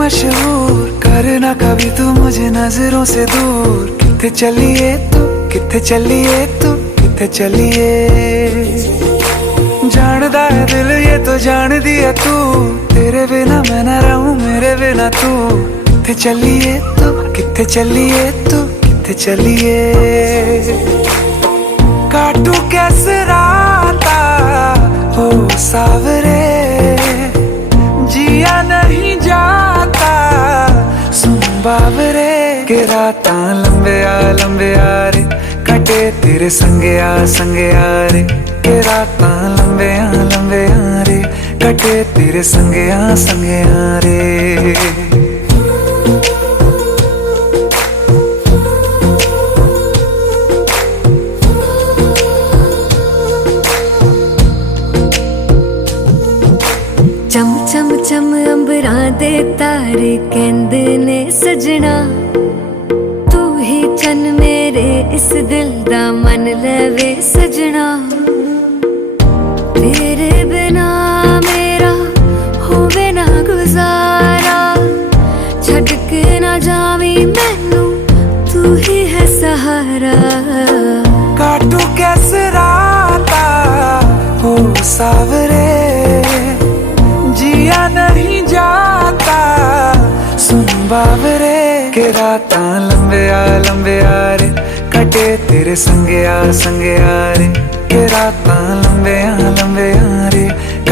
मशहूर, करना कभी तू मुझे नजरों से दूर। किथे चलिए तू, किथे चलिए तू, किथे चलिए। जानदा है दिल ये तो जान दिया तू, तेरे बिना मैं ना रहूं मेरे बिना तू। किथे चलिए तू, किथे चलिए तू, किथे चलिए। काटू कैसे राता हो सावरे, जिया नहीं जाता सुन बावरे। के राता लंबे आ रे, कटे तेरे संगे आ रे। के राता लंबे आ रे, कटे तेरे संगे आ रे। चम चम चम अंबरां दे तारे कहंदे ने सजना, तू ही चन मेरे इस दिल दा मन लवे सजना। तेरे बिना मेरा होवे ना गुजारा, छड़ के ना जावी मैनू तू ही है सहारा। काटू कैसे राता हो सावरे, जिया नहीं जाता सुन बावरे। के राता लंबे आ रे, कटे तेरे संगे आ रे। के राता लंबे आ